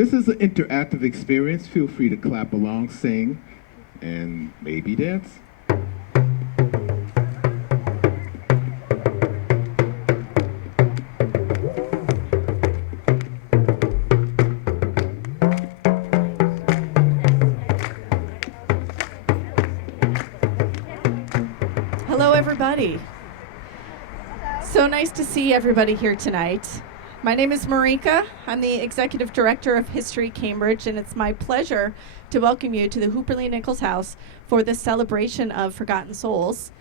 This is an interactive experience. Feel free to clap along, sing, and maybe dance. Hello, everybody. So nice to see everybody here tonight. My name is Marika. I'm the Executive Director of History Cambridge, and it's my pleasure to welcome you to the Hooperly Nichols House for this celebration of Forgotten Souls.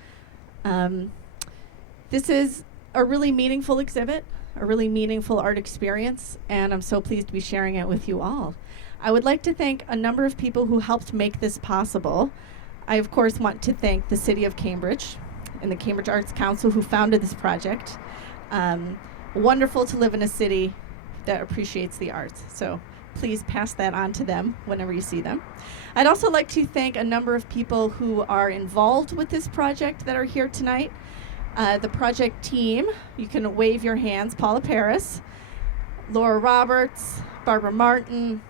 This is a really meaningful exhibit, a really meaningful art experience, and I'm so pleased to be sharing it with you all. I would like to thank a number of people who helped make this possible. I, of course, want to thank the City of Cambridge and the Cambridge Arts Council who founded this project. Wonderful to live in a city that appreciates the arts. So please pass that on to them whenever you see them. I'd also like to thank a number of people who are involved with this project that are here tonight. The project team, you can wave your hands, Paula Paris, Laura Roberts, Barbara Martin,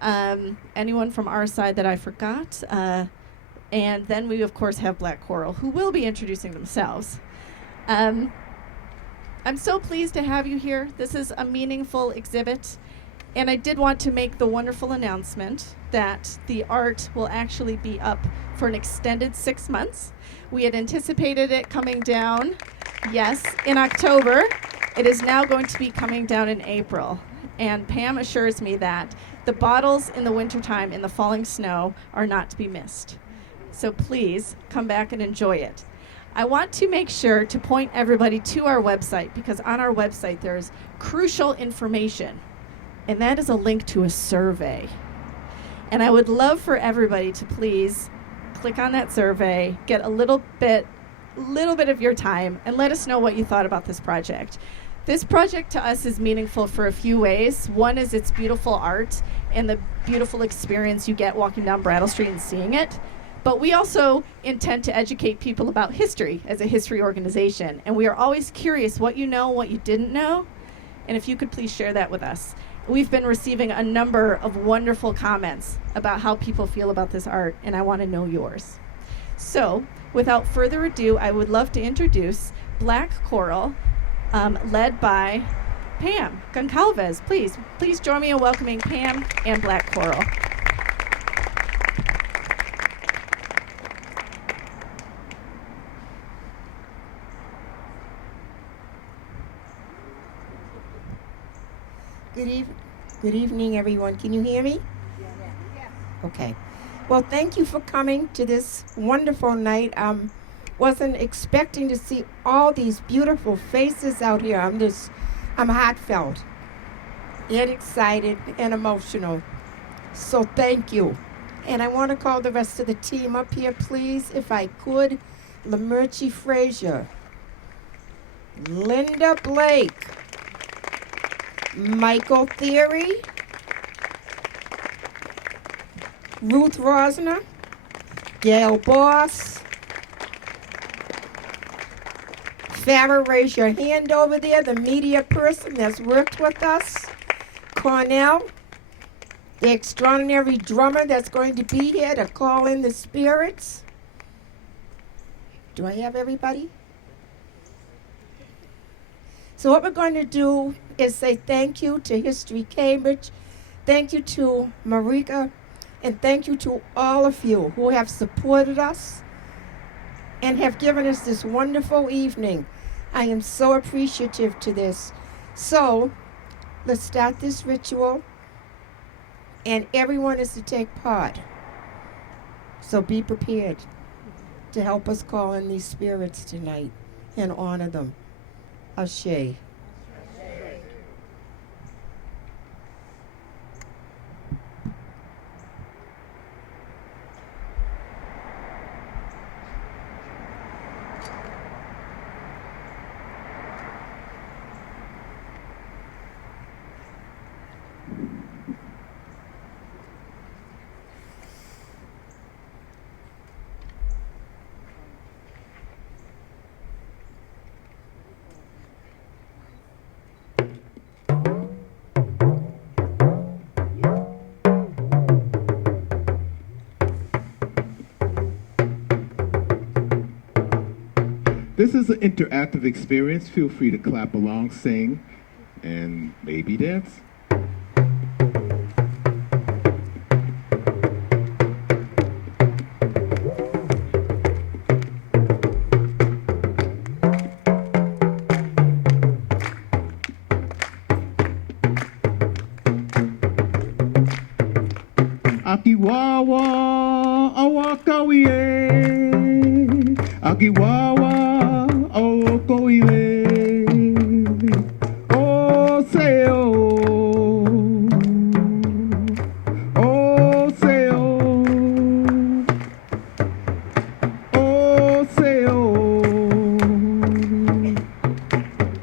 anyone from our side that I forgot. And then we, of course, have Black Coral, who will be introducing themselves. I'm so pleased to have you here. This is a meaningful exhibit. And I did want to make the wonderful announcement that the art will actually be up for an extended 6 months. We had anticipated it coming down, yes, in October. It is now going to be coming down in April. And Pam assures me that the bottles in the wintertime in the falling snow are not to be missed. So please come back and enjoy it. I want to make sure to point everybody to our website, because on our website there's crucial information, and that is a link to a survey. And I would love for everybody to please click on that survey, get a little bit of your time, and let us know what you thought about this project. This project to us is meaningful for a few ways. One is its beautiful art and the beautiful experience you get walking down Brattle Street and seeing it. But we also intend to educate people about history as a history organization. And we are always curious what you know, what you didn't know. And if you could please share that with us. We've been receiving a number of wonderful comments about how people feel about this art, and I want to know yours. So, without further ado, I would love to introduce Black Coral, led by Pam Goncalves. Please join me in welcoming Pam and Black Coral. Good evening, everyone. Can you hear me? Yeah. Okay. Well, thank you for coming to this wonderful night. Wasn't expecting to see all these beautiful faces out here. I'm heartfelt and excited and emotional. So thank you. And I want to call the rest of the team up here, please, if I could. Lamerchi Frazier, Linda Blake, Michael Theory, Ruth Rosner, Gail Boss, Farrah, raise your hand over there, the media person that's worked with us, Cornell, the extraordinary drummer that's going to be here to call in the spirits. Do I have everybody? So what we're going to do is say thank you to History Cambridge, thank you to Marika, and thank you to all of you who have supported us and have given us this wonderful evening. I am so appreciative to this. So let's start this ritual, and everyone is to take part. So be prepared to help us call in these spirits tonight and honor them. Ashe. This is an interactive experience. Feel free to clap along, sing, and maybe dance. Akiwawa, awakawie. Akiwawa, awokoile. Oh, say oh. Oh, say oh. Oh, say oh.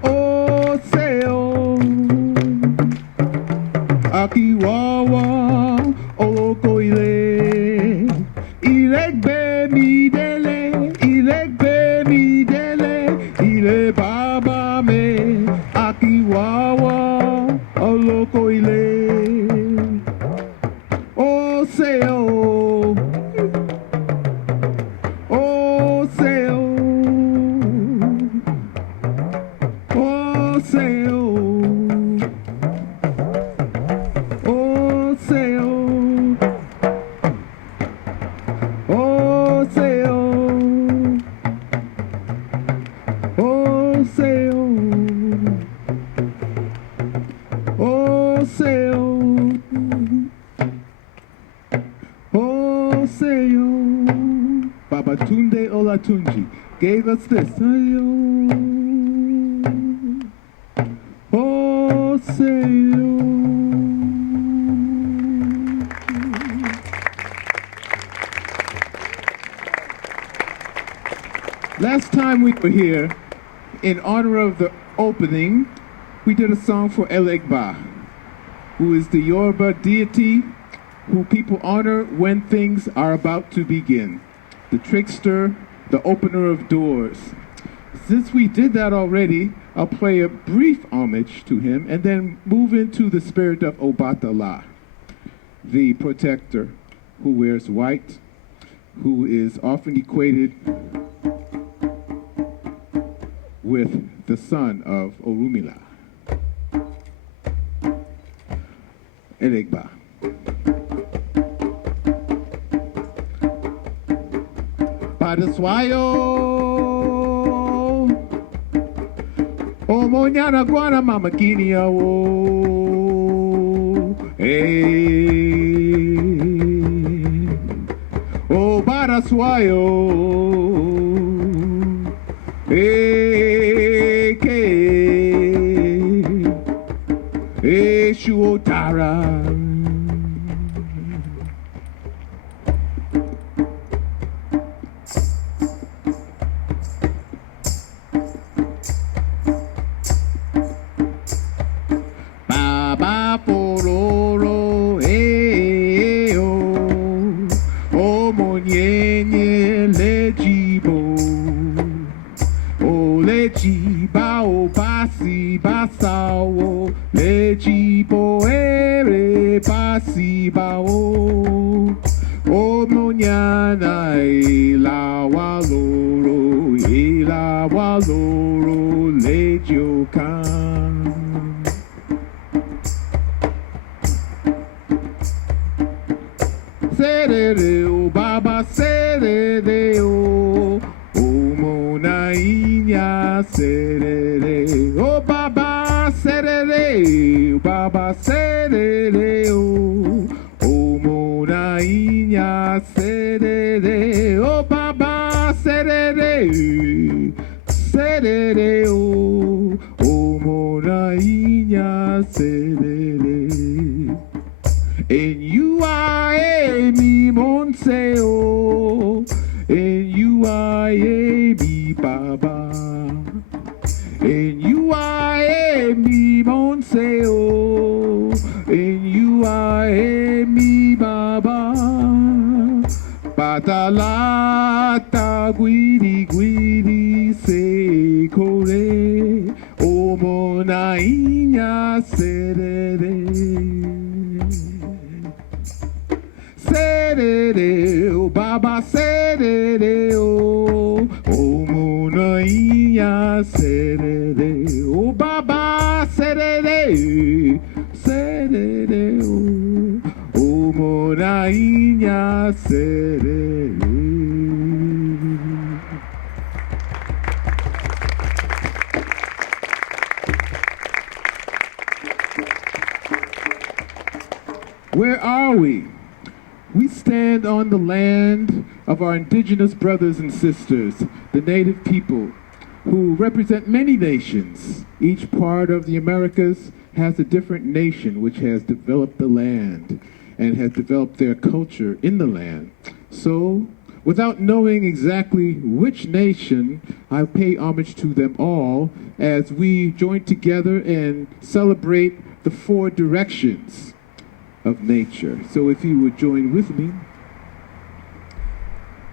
Oh, say oh. Akiwawa, awokoile. Ilegbe mi dele, ilegbe mi dele, ile baba me, akiwawa, oloko ile. Oh say oh, oh say oh, oh say oh, oh say oh. Oh, say oh. Oh, say oh. Oh, say oh. Oh, say oh. Babatunde Olatunji gave us this. Oh, say oh. Last time we were here, in honor of the opening, we did a song for Elegba, who is the Yoruba deity who people honor when things are about to begin. The trickster, the opener of doors. Since we did that already, I'll play a brief homage to him and then move into the spirit of Obatala, the protector who wears white, who is often equated with the son of Orumila. Elegba. Padaswayo O monyana guana mama kinia wo O Padaswayo Shuotara. Baba pororo o monyenye lejibo o lejiba o basi basao lejibo ere basi bao o monyana ila waloro lejiokan. Serere o baba serere o mona inya serere o baba serere o mona inya serere o baba serere o mona inya serere. And you are a me monseo, and you are a me baba, and you are a me monseo, and you are a me baba. Patalata guidi se kore, o mona inya serere. Serere o baba serere o mona I said it. Where are we? We stand on the land of our indigenous brothers and sisters, the native people, who represent many nations. Each part of the Americas has a different nation which has developed the land and has developed their culture in the land. So, without knowing exactly which nation, I pay homage to them all as we join together and celebrate the 4 directions of nature. So if you would join with me,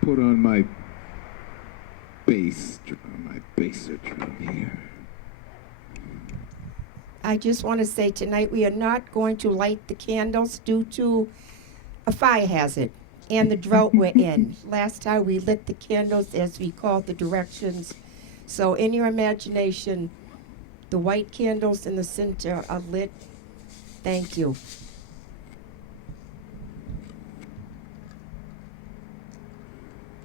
put on my bass drum, here. I just want to say tonight we are not going to light the candles due to a fire hazard and the drought we're in. Last time we lit the candles as we called the directions. So in your imagination, the white candles in the center are lit. Thank you.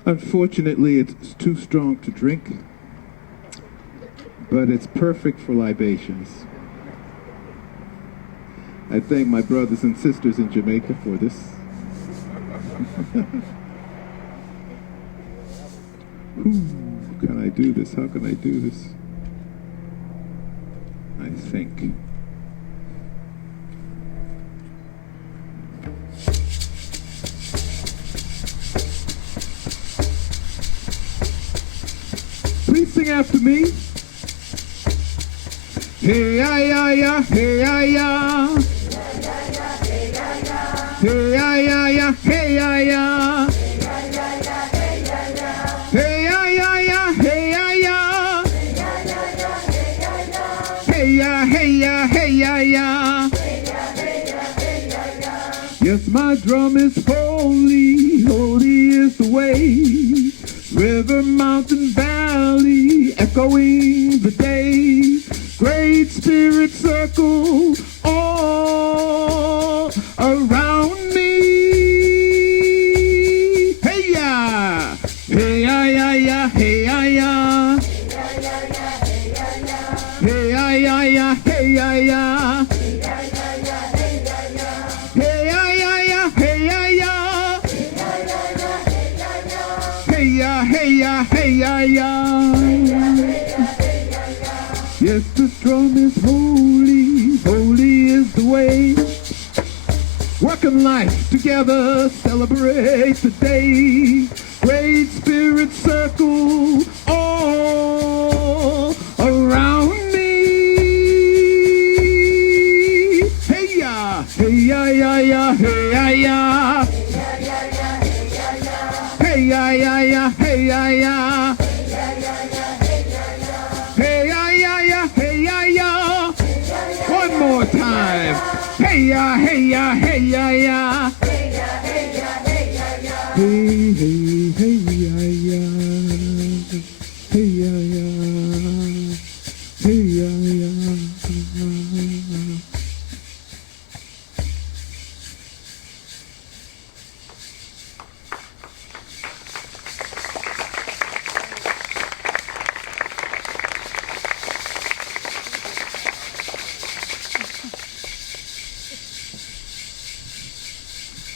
Unfortunately, it's too strong to drink, but it's perfect for libations. I thank my brothers and sisters in Jamaica for this. Can I do this? How can I do this? I think. Please sing after me. Hey ya ya ya, hey ya ya. Hey ya ya ya, hey ya ya. Hey ya ya ya, hey ya ya. Hey ya, hey ya, hey ya ya. Yes, my drum is holy, holy is the way. River, mountain, valley, echoing the day. Great Spirit circle all around me. Hey ya, hey ya ya ya, hey ya ya. Hey ya ya ya, hey ya ya. Hey ya ya ya, hey ya ya. Hey ya, hey ya, hey ya ya. Yes, the drum is holy, holy is the way. Working life together, celebrate the day. Great Spirit circle all around me. Hey ya, hey ya ya ya, hey ya ya. Hey ya ya ya, hey ya ya. Hey ya ya ya, hey ya ya. One more time. Hey ya, hey ya, hey ya ya. Hey hey hey ya ya. Hey ya ya. Hey ya ya.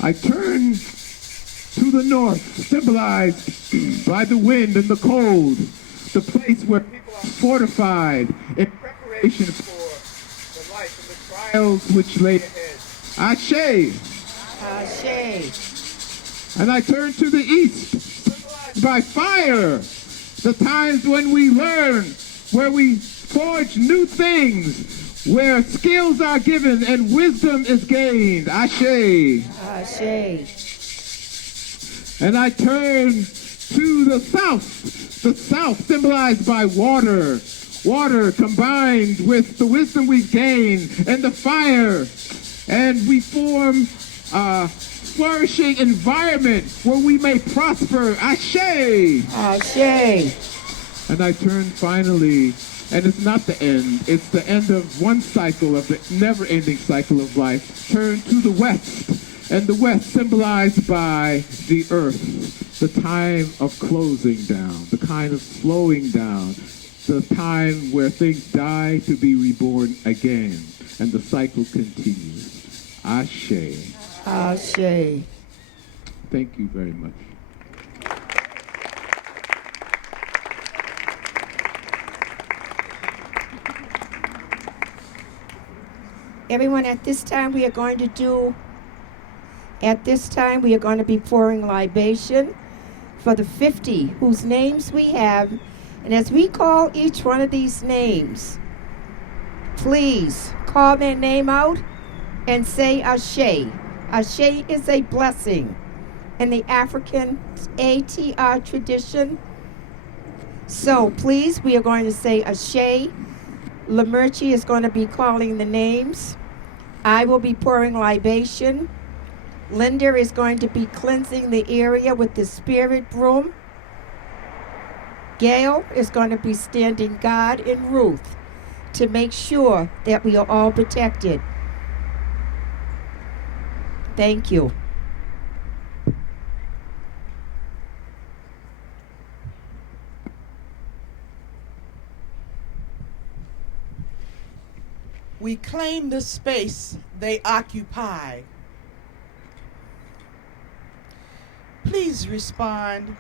I turn to the north, symbolized by the wind and the cold, the place where people are fortified in preparation for the life and the trials which lay ahead. Ashe. Ashe. And I turn to the east, symbolized by fire, the times when we learn, where we forge new things, where skills are given and wisdom is gained. Ashe. Ashe. And I turn to the south symbolized by water. Water combined with the wisdom we've gained and the fire. And we form a flourishing environment where we may prosper. Ashe. Ashe. And I turn finally, and it's not the end, it's the end of one cycle of the never-ending cycle of life. Turn to the west And the west symbolized by the earth, the time of closing down, the kind of slowing down, the time where things die to be reborn again, and the cycle continues. Ashe. Ashe. Thank you very much. Everyone, at this time we are going to be pouring libation for the 50 whose names we have. And as we call each one of these names, please call their name out and say Ashe. Ashe is a blessing in the African ATR tradition. So please, we are going to say Ashe. Lamerchi is going to be calling the names. I will be pouring libation. Linda is going to be cleansing the area with the spirit broom. Gail is going to be standing guard in Ruth to make sure that we are all protected. Thank you. We claim the space they occupy. Please respond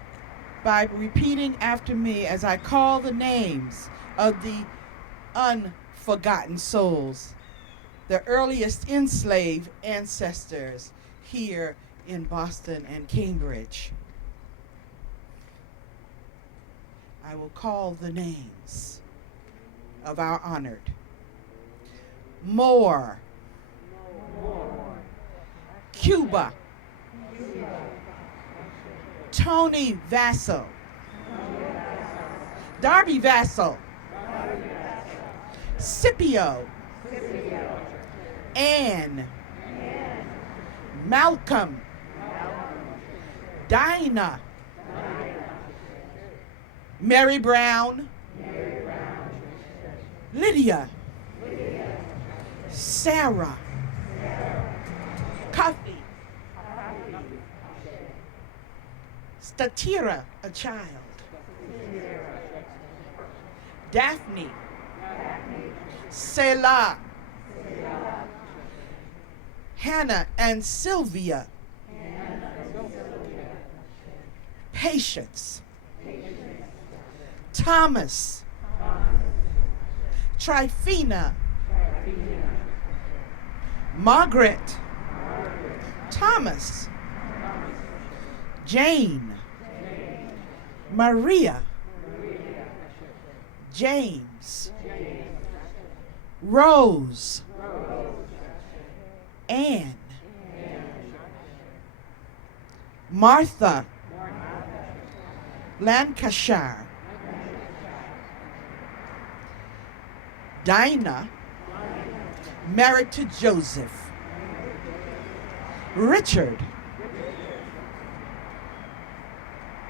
by repeating after me as I call the names of the unforgotten souls, the earliest enslaved ancestors here in Boston and Cambridge. I will call the names of our honored. Moore, Cuba, Tony Vassell, Darby Vassell, Scipio, Anne, Malcolm, Dinah, Mary Brown, Lydia, Sarah, Coffee, Statira, a child, Daphne, Selah, Hannah and Sylvia, Patience, Thomas, Trifina, Margaret, Thomas, Jane, Maria, James, Rose, Anne, Martha, Lancashire, Dinah, married to Joseph, Richard,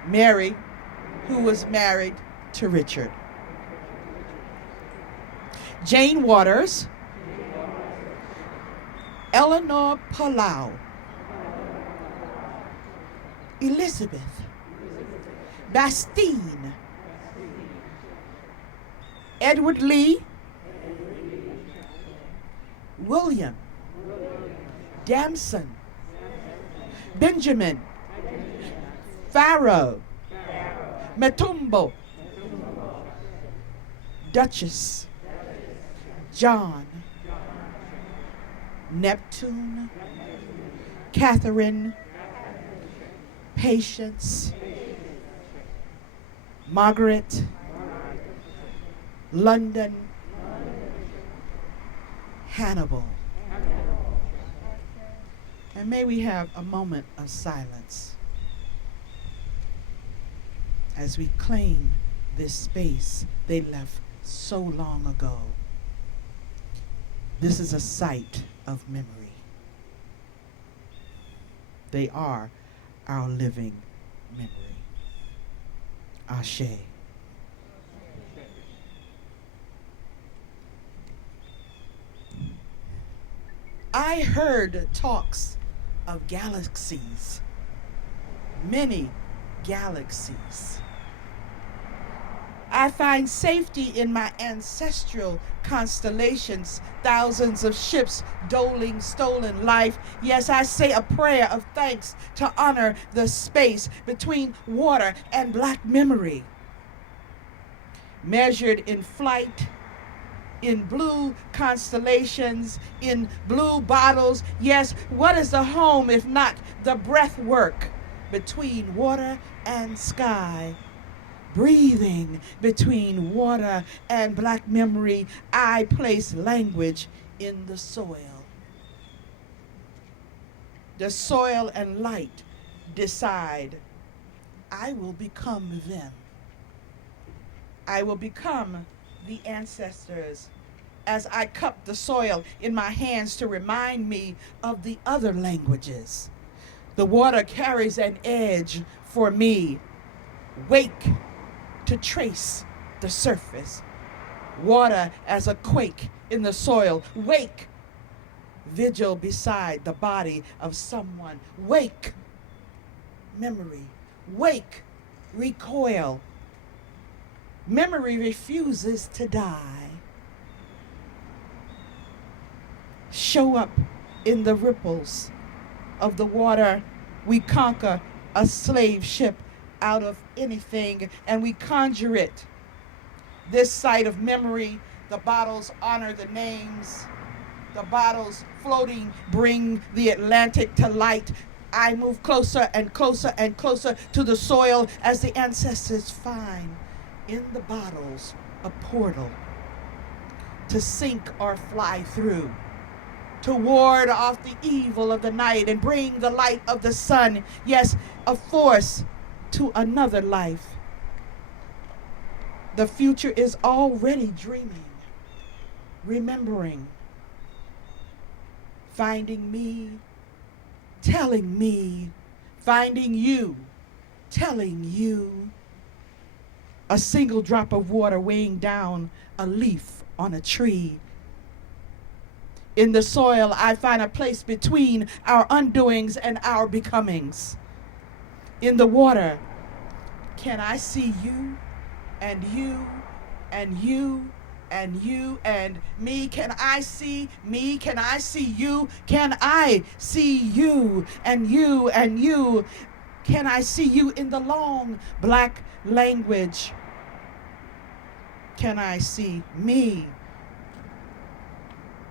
Mary, who was married to Richard, Jane Waters, Eleanor Palau, Elizabeth, Bastine, Edward Lee, William, Damson, Benjamin, Pharaoh, Matumbo, Duchess, John, Neptune, Catherine, Patience, Margaret, London, Hannibal. And may we have a moment of silence as we claim this space they left so long ago. This is a site of memory. They are our living memory. Ashe. I heard talks of galaxies, many galaxies. I find safety in my ancestral constellations, thousands of ships doling stolen life. Yes, I say a prayer of thanks to honor the space between water and black memory. Measured in flight, in blue constellations, in blue bottles. Yes, what is the home if not the breath work between water and sky? Breathing between water and black memory, I place language in the soil. The soil and light decide. I will become them. I will become the ancestors as I cup the soil in my hands to remind me of the other languages. The water carries an edge for me. Wake to trace the surface. Water as a quake in the soil. Wake. Vigil beside the body of someone. Wake. Memory. Wake. Recoil. Memory refuses to die. Show up in the ripples of the water. We conquer a slave ship out of anything, and we conjure it. This site of memory, the bottles honor the names. The bottles floating bring the Atlantic to light. I move closer and closer and closer to the soil as the ancestors find in the bottles a portal to sink or fly through, to ward off the evil of the night and bring the light of the sun. Yes, a force to another life. The future is already dreaming, remembering, finding me, telling me, finding you, telling you. A single drop of water weighing down a leaf on a tree. In the soil, I find a place between our undoings and our becomings. In the water, can I see you and you and you and you and me? Can I see me? Can I see you? Can I see you and you and you? Can I see you in the long black language? Can I see me?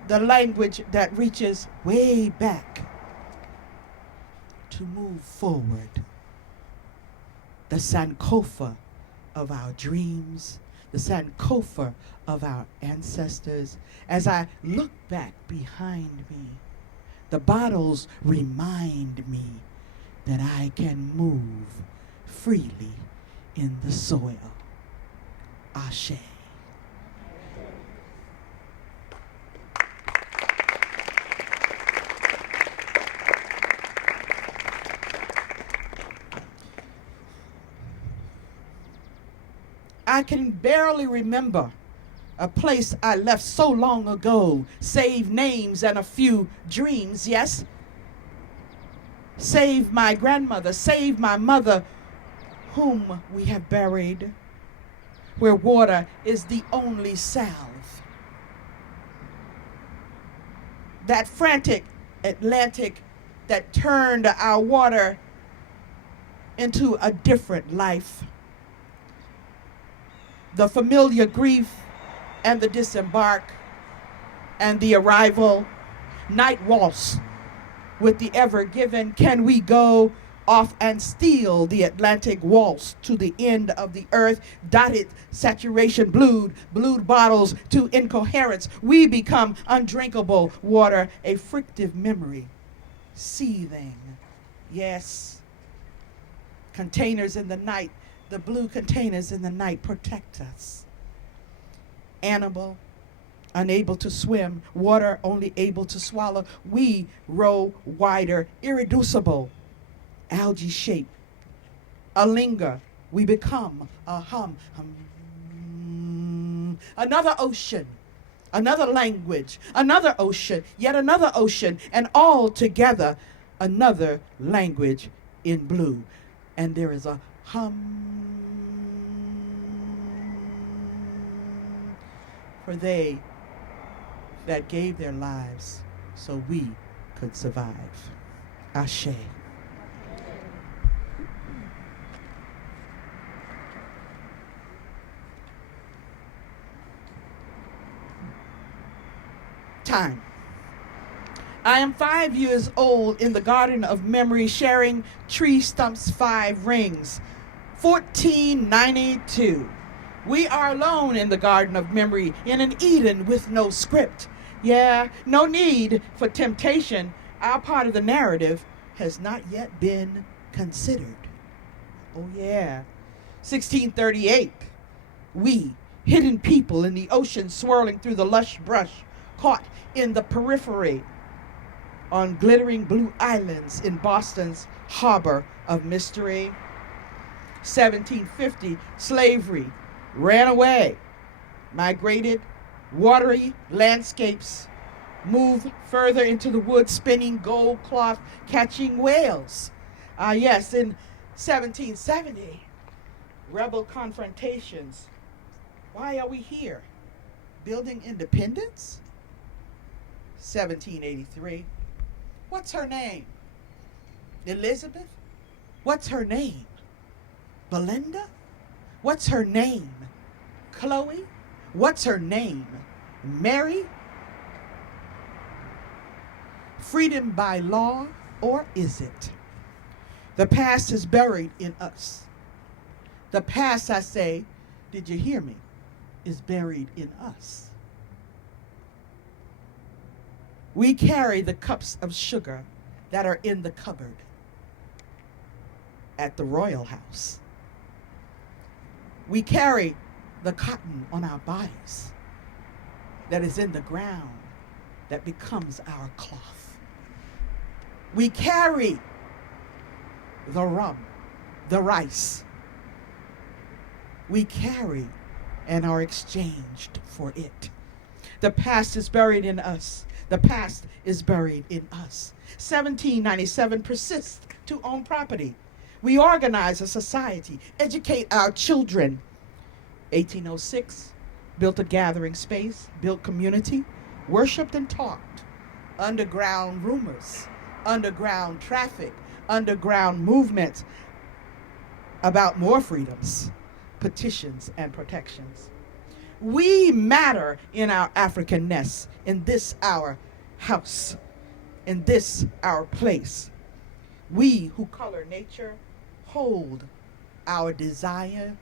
The language that reaches way back to move forward. The Sankofa of our dreams, the Sankofa of our ancestors. As I look back behind me, the bottles remind me that I can move freely in the soil. Ashe. I can barely remember a place I left so long ago, save names and a few dreams, yes? Save my grandmother, save my mother, whom we have buried, where water is the only salve. That frantic Atlantic that turned our water into a different life. The familiar grief and the disembark and the arrival. Night waltz with the ever given. Can we go off and steal the Atlantic waltz to the end of the earth? Dotted saturation, blued bottles to incoherence. We become undrinkable water, a frictive memory, seething. Yes, containers in the night. The blue containers in the night protect us. Animal, unable to swim, water only able to swallow. We row wider, irreducible, algae shape. A linger, we become a hum. Another ocean, another language, another ocean, yet another ocean, and all together another language in blue. And there is a hum for they that gave their lives so we could survive. Ashe. Time. I am 5 years old in the garden of memory, sharing tree stumps 5 rings. 1492. We are alone in the garden of memory, in an Eden with no script. Yeah, no need for temptation. Our part of the narrative has not yet been considered. Oh yeah. 1638. We, hidden people in the ocean swirling through the lush brush, caught in the periphery on glittering blue islands in Boston's harbor of mystery. 1750, slavery ran away, migrated, watery landscapes, moved further into the woods, spinning gold cloth, catching whales. Yes, in 1770, rebel confrontations. Why are we here? Building independence? 1783. What's her name? Elizabeth? What's her name? Belinda? What's her name? Chloe? What's her name? Mary? Freedom by law, or is it? The past is buried in us. The past, I say, did you hear me, is buried in us. We carry the cups of sugar that are in the cupboard at the Royal House. We carry the cotton on our bodies that is in the ground that becomes our cloth. We carry the rum, the rice. We carry and are exchanged for it. The past is buried in us. The past is buried in us. 1797 persists to own property. We organize a society, educate our children. 1806, built a gathering space, built community, worshiped and talked. Underground rumors, underground traffic, underground movements about more freedoms, petitions and protections. We matter in our Africanness, in this our house, in this our place. We who color nature hold our desire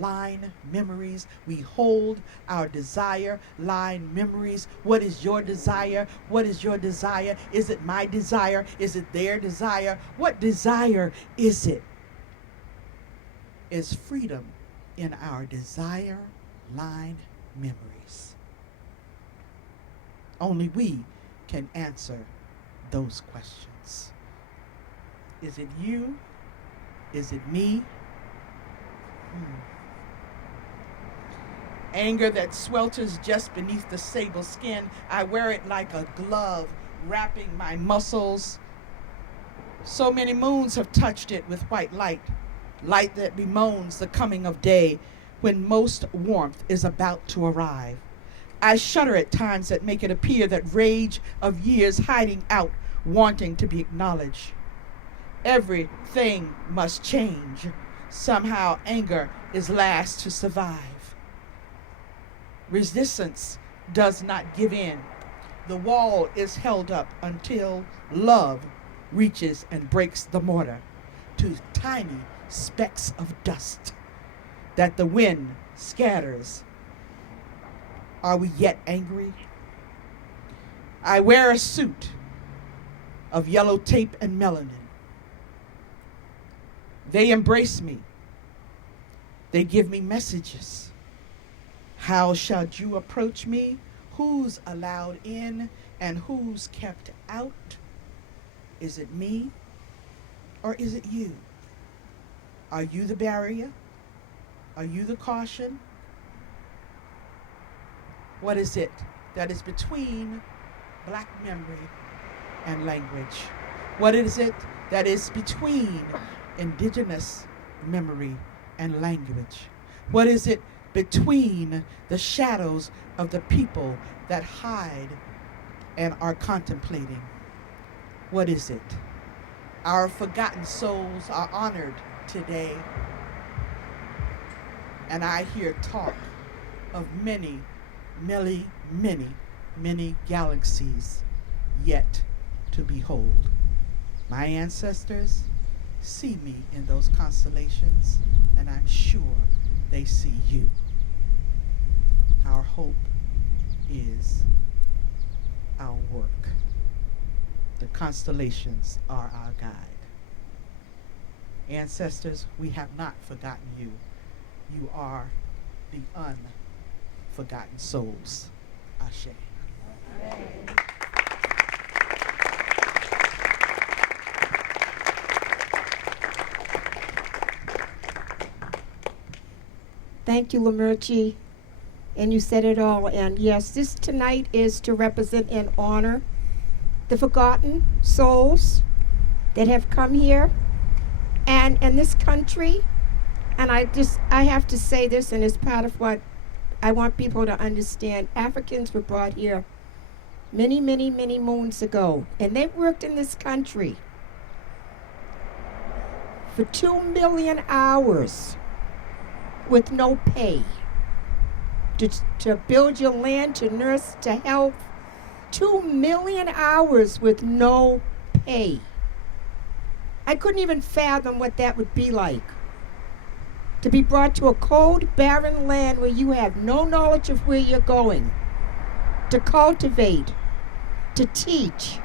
line memories. We hold our desire line memories. What is your desire? What is your desire? Is it my desire? Is it their desire? What desire is it? Is freedom in our desire line memories? Only we can answer those questions. Is it you? Is it me? Anger that swelters just beneath the sable skin. I wear it like a glove, wrapping my muscles. So many moons have touched it with white light, light that bemoans the coming of day when most warmth is about to arrive. I shudder at times that make it appear that rage of years hiding out, wanting to be acknowledged. Everything must change. Somehow anger is last to survive. Resistance does not give in. The wall is held up until love reaches and breaks the mortar to tiny specks of dust that the wind scatters. Are we yet angry? I wear a suit of yellow tape and melanin. They embrace me. They give me messages. How shall you approach me? Who's allowed in and who's kept out? Is it me or is it you? Are you the barrier? Are you the caution? What is it that is between Black memory and language? What is it that is between indigenous memory and language? What is it between the shadows of the people that hide and are contemplating? What is it? Our forgotten souls are honored today, and I hear talk of many, many, many, many galaxies yet to behold. My ancestors see me in those constellations, and I'm sure they see you. Our hope is our work. The constellations are our guide. Ancestors, we have not forgotten you. You are the unforgotten souls. Ashe. Thank you, Lamerchi. And you said it all. And yes, this tonight is to represent and honor the forgotten souls that have come here and in this country. And I have to say this, and it's part of what I want people to understand. Africans were brought here many, many, many moons ago, and they worked in this country for 2 million hours with no pay to build your land, to nurse, to health. 2 million hours with no pay. I couldn't even fathom what that would be like. To be brought to a cold, barren land where you have no knowledge of where you're going, to cultivate, to teach,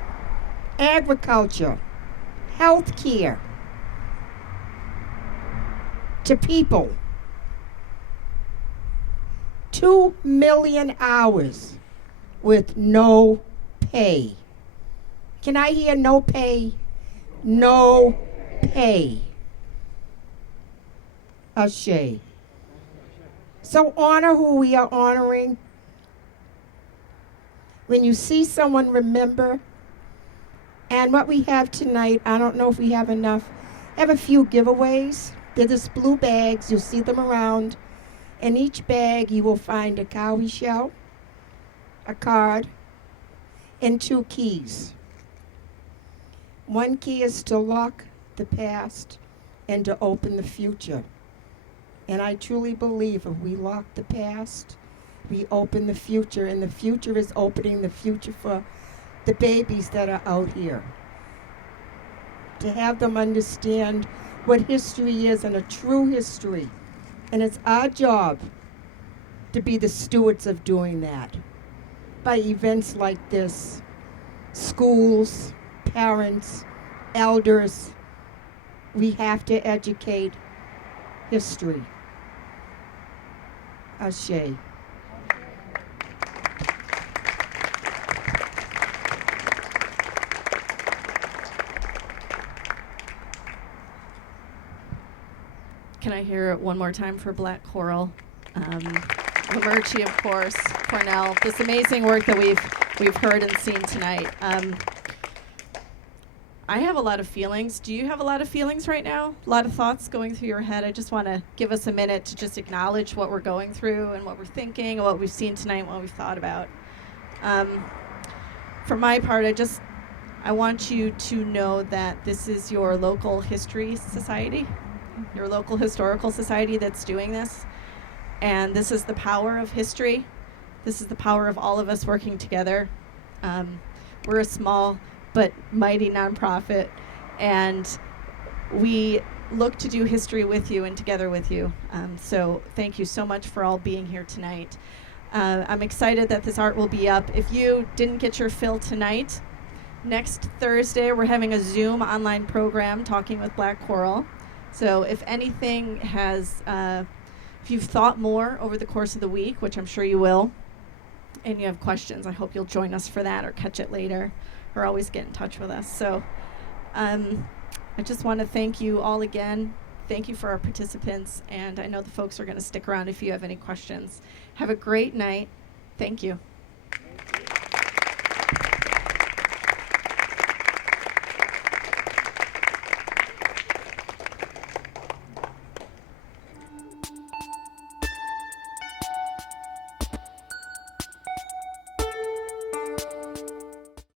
agriculture, health care, to people. 2 million hours with no pay. Can I hear no pay? No pay. Ashe. So honor who we are honoring. When you see someone, remember. And what we have tonight, I don't know if we have enough. I have a few giveaways. They're just blue bags. You'll see them around. In each bag, you will find a cowrie shell, a card, and 2 keys. 1 key is to lock the past and to open the future. And I truly believe if we lock the past, we open the future, and the future is opening the future for the babies that are out here. To have them understand what history is and a true history. And it's our job to be the stewards of doing that. By events like this, schools, parents, elders, we have to educate history. Ashe. Can I hear it one more time for Black Coral? Lamerchi, of course, Cornell. This amazing work that we've heard and seen tonight. I have a lot of feelings. Do you have a lot of feelings right now? A lot of thoughts going through your head? I just want to give us a minute to just acknowledge what we're going through and what we're thinking and what we've seen tonight and what we've thought about. For my part, I want you to know that this is your local history society, your local historical society that's doing this. And this is the power of history. This is the power of all of us working together. We're a small but mighty nonprofit, and we look to do history with you and together with you. So thank you so much for all being here tonight. I'm excited that this art will be up. If you didn't get your fill tonight, next Thursday we're having a Zoom online program talking with Black Coral. So if anything if you've thought more over the course of the week, which I'm sure you will, and you have questions, I hope you'll join us for that or catch it later, or always get in touch with us. So I just want to thank you all again. Thank you for our participants, and I know the folks are going to stick around if you have any questions. Have a great night. Thank you.